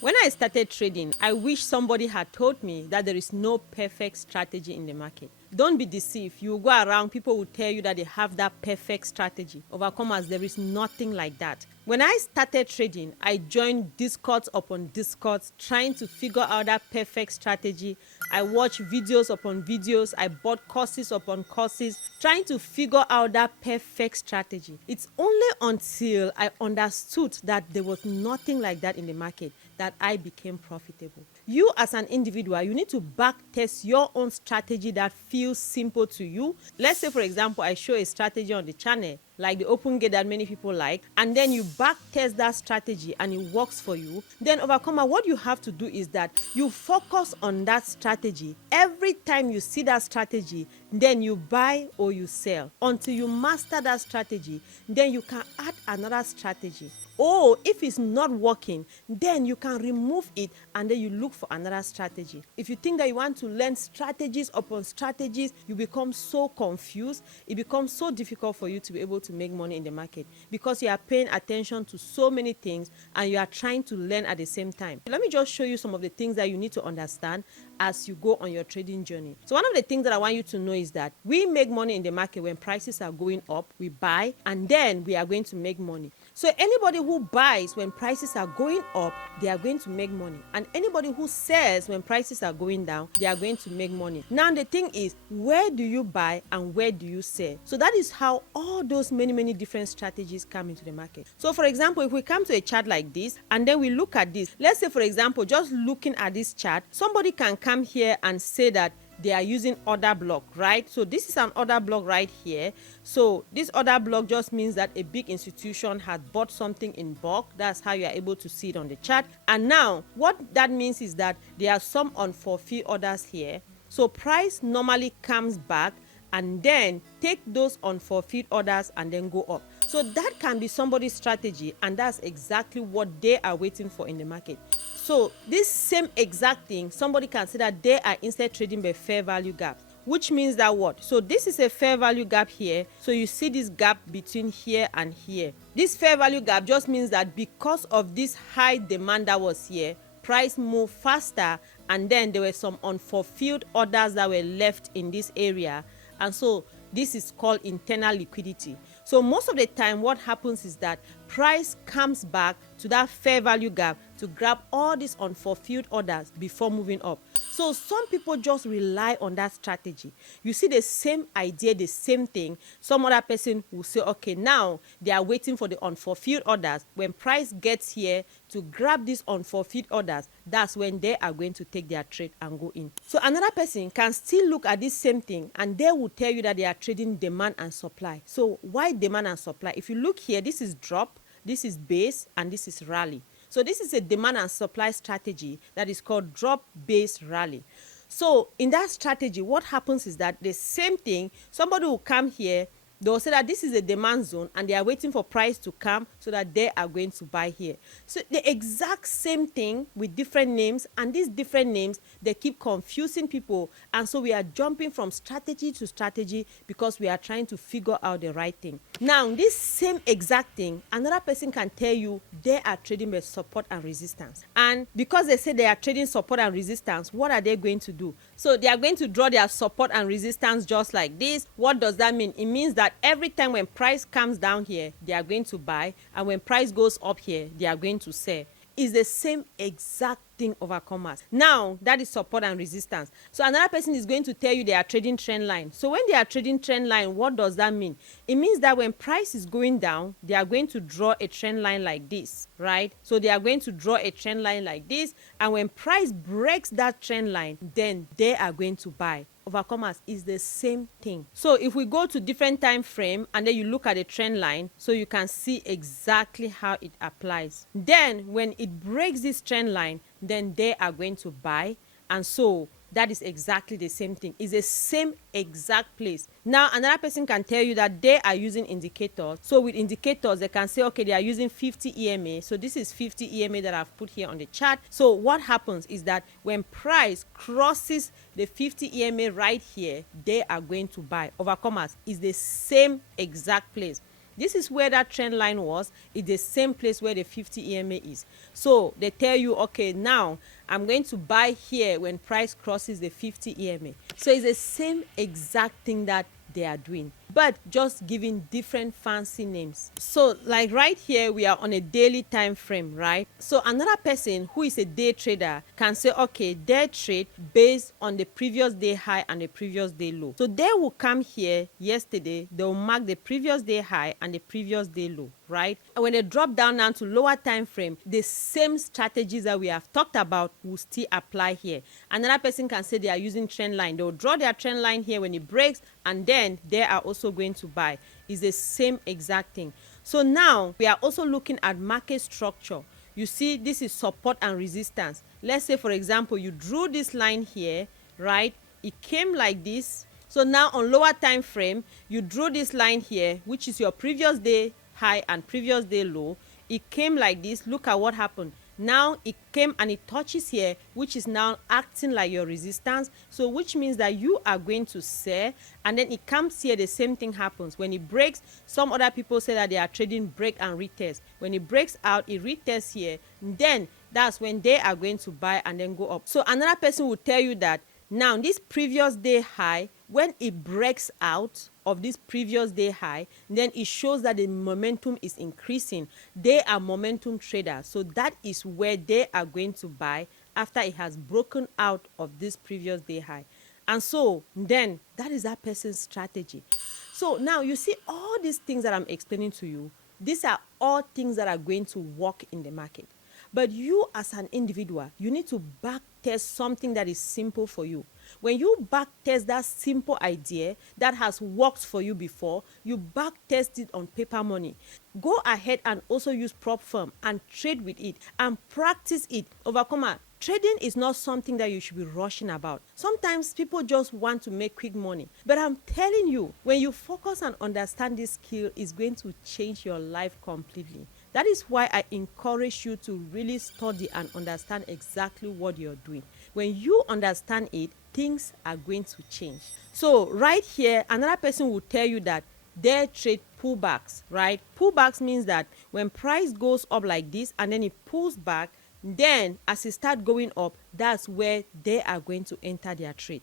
When I started trading, I wish somebody had told me that there is no perfect strategy in the market. Don't be deceived. You go around, people will tell you that they have that perfect strategy. Overcomers, there is nothing like that. When I started trading, I joined discords upon discords, trying to figure out that perfect strategy. I watched videos upon videos. I bought courses upon courses, trying to figure out that perfect strategy. It's only until I understood that there was nothing like that in the market that I became profitable. You as an individual, you need to back test your own strategy that feels simple to you. Let's say, for example, I show a strategy on the channel, like the open gate that many people like, and then you back test that strategy and it works for you. Then overcomer, what you have to do is that you focus on that strategy. Every time you see that strategy, then you buy or you sell until you master that strategy. Then you can add another strategy. Oh, if it's not working, then you can remove it and then you look for another strategy. If you think that you want to learn strategies upon strategies, you become so confused. It becomes so difficult for you to be able to make money in the market because you are paying attention to so many things and you are trying to learn at the same time. Let me just show you some of the things that you need to understand as you go on your trading journey. So one of the things that I want you to know is that we make money in the market when prices are going up, we buy, and then we are going to make money. So anybody who buys when prices are going up, they are going to make money. And anybody who sells when prices are going down, they are going to make money. Now the thing is, where do you buy and where do you sell? So that is how all those many different strategies come into the market. So for example, if we come to a chart like this and then we look at this, let's say for example, just looking at this chart, somebody can come here and say that they are using order block, right? So this is an order block right here. So this order block just means that a big institution has bought something in bulk. That's how you are able to see it on the chart. And now what that means is that there are some unfulfilled orders here. So price normally comes back and then take those unfulfilled orders and then go up. So that can be somebody's strategy, and that's exactly what they are waiting for in the market. So this same exact thing, somebody can say that they are instead trading by fair value gap, which means that what? So this is a fair value gap here. So you see this gap between here and here. This fair value gap just means that because of this high demand that was here, price moved faster, and then there were some unfulfilled orders that were left in this area. And so this is called internal liquidity. So most of the time what happens is that price comes back to that fair value gap to grab all these unfulfilled orders before moving up. So some people just rely on that strategy. You see the same idea, the same thing. Some other person will say, okay, now they are waiting for the unfulfilled orders. When price gets here to grab these unfulfilled orders, that's when they are going to take their trade and go in. So another person can still look at this same thing and they will tell you that they are trading demand and supply. So why demand and supply? If you look here, this is drop, this is base, and this is rally. So this is a demand and supply strategy that is called drop-based rally. So in that strategy, what happens is that the same thing, somebody will come here, they'll say that this is a demand zone and they are waiting for price to come so that they are going to buy here. So the exact same thing with different names, and these different names, they keep confusing people. And so we are jumping from strategy to strategy because we are trying to figure out the right thing. Now, this same exact thing, another person can tell you they are trading with support and resistance. And because they say they are trading support and resistance, what are they going to do? So they are going to draw their support and resistance just like this. What does that mean? It means that every time when price comes down here, they are going to buy, and when price goes up here, they are going to sell. Is the same exact thing overcomers. Now that is support and resistance. So another person is going to tell you they are trading trend line. So when they are trading trend line, what does that mean? It means that when price is going down, they are going to draw a trend line like this, right? So they are going to draw a trend line like this, and when price breaks that trend line, then they are going to buy. Overcomers is the same thing. So if we go to different time frame and then you look at the trend line, so you can see exactly how it applies. Then when it breaks this trend line, then they are going to buy. And so that is exactly the same thing. It's the same exact place. Now another person can tell you that they are using indicators. So with indicators, they can say, okay, they are using 50 EMA. So this is 50 EMA that I've put here on the chart. So what happens is that when price crosses the 50 EMA right here, they are going to buy. Overcomers is the same exact place. This is where that trend line was. It's the same place where the 50 EMA is. So they tell you, okay, now I'm going to buy here when price crosses the 50 EMA. So it's the same exact thing that they are doing, but just giving different fancy names. So like right here, we are on a daily time frame, right? So another person who is a day trader can say, okay, their trade based on the previous day high and the previous day low. So they will come here yesterday, they will mark the previous day high and the previous day low, right? And when they drop down now to lower time frame, the same strategies that we have talked about will still apply here. Another person can say they are using trend line. They will draw their trend line here when it breaks, and then they are also going to buy. It's the same exact thing. So now we are also looking at market structure. You see, this is support and resistance. Let's say, for example, you drew this line here, right? It came like this. So now on lower time frame, you drew this line here, which is your previous day high and previous day low. It came like this. Look at what happened. Now it came and it touches here, which is now acting like your resistance. So which means that you are going to sell, and then it comes here, the same thing happens. When it breaks, some other people say that they are trading break and retest. When it breaks out, it retests here, then that's when they are going to buy and then go up. So another person will tell you that now this previous day high, when it breaks out of this previous day high, then it shows that the momentum is increasing. They are momentum traders, so that is where they are going to buy after it has broken out of this previous day high. And so then that is that person's strategy. So now you see all these things that I'm explaining to you, these are all things that are going to work in the market. But you as an individual, you need to back test something that is simple for you. When you back test that simple idea that has worked for you before, you back test it on paper money. Go ahead and also use prop firm and trade with it and practice it. Overcomer, trading is not something that you should be rushing about. Sometimes people just want to make quick money. But I'm telling you, when you focus and understand this skill, it's going to change your life completely. That is why I encourage you to really study and understand exactly what you're doing. When you understand it, things are going to change. So right here, another person will tell you that they trade pullbacks, right? Pullbacks means that when price goes up like this and then it pulls back, then as it starts going up, that's where they are going to enter their trade.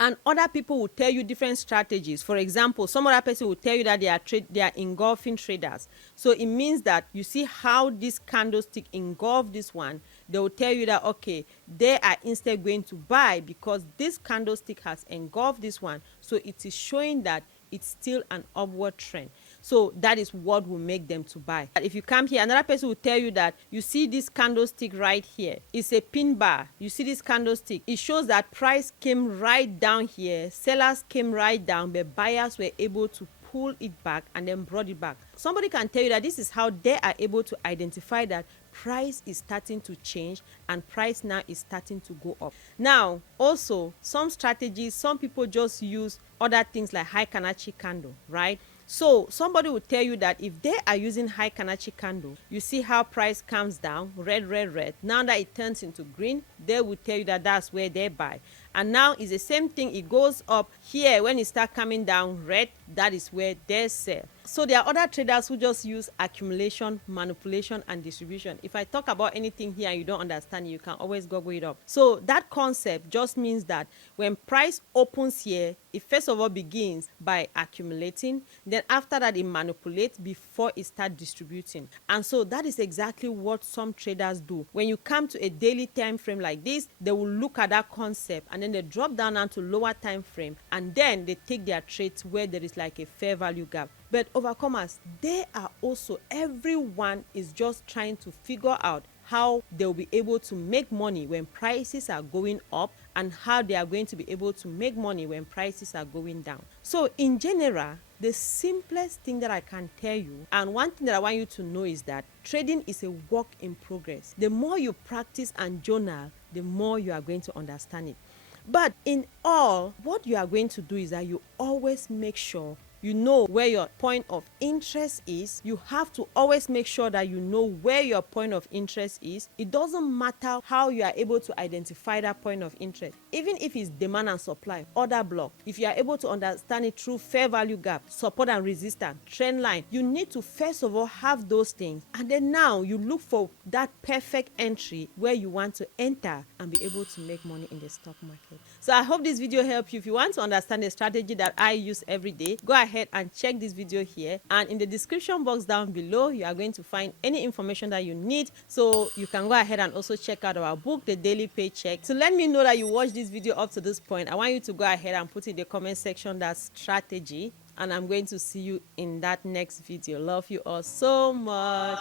And other people will tell you different strategies. For example, some other person will tell you that they are engulfing traders. So it means that you see how this candlestick engulf this one. They will tell you that, okay, they are instead going to buy because this candlestick has engulfed this one. So it is showing that it's still an upward trend. So that is what will make them to buy. If you come here, another person will tell you that you see this candlestick right here. It's a pin bar. You see this candlestick. It shows that price came right down here. Sellers came right down, but buyers were able to pull it back and then brought it back. Somebody can tell you that this is how they are able to identify that price is starting to change and price now is starting to go up. Now, also, some strategies, some people just use other things like Heikin-Achi candle, right? So somebody will tell you that if they are using Heikin-Achi candle, you see how price comes down, red, red, red. Now that it turns into green, they will tell you that that's where they buy. And now it's the same thing. It goes up here. When it starts coming down red, that is where they sell. So there are other traders who just use accumulation, manipulation, and distribution. If I talk about anything here and you don't understand, you can always Google it up. So that concept just means that when price opens here, it first of all begins by accumulating. Then after that, it manipulates before it starts distributing. And so that is exactly what some traders do. When you come to a daily time frame like this, they will look at that concept and then they drop down onto lower time frame, and then they take their trades where there is like a fair value gap. But overcomers, they are also, everyone is just trying to figure out how they'll be able to make money when prices are going up and how they are going to be able to make money when prices are going down. So in general, the simplest thing that I can tell you, and one thing that I want you to know, is that trading is a work in progress. The more you practice and journal, the more you are going to understand it. But in all, what you are going to do is that you always make sure you know where your point of interest is. You have to always make sure that you know where your point of interest is. It doesn't matter how you are able to identify that point of interest, even if it's demand and supply, order block. If you are able to understand it through fair value gap, support and resistance, trend line, you need to first of all have those things, and then now you look for that perfect entry where you want to enter and be able to make money in the stock market. So I hope this video helped you. If you want to understand the strategy that I use every day, go ahead and check this video here, and in the description box down below you are going to find any information that you need, so you can go ahead and also check out our book, The Daily Paycheck. So let me know that you watched this video up to this point. I want you to go ahead and put in the comment section that strategy, and I'm going to see you in that next video. Love you all so much.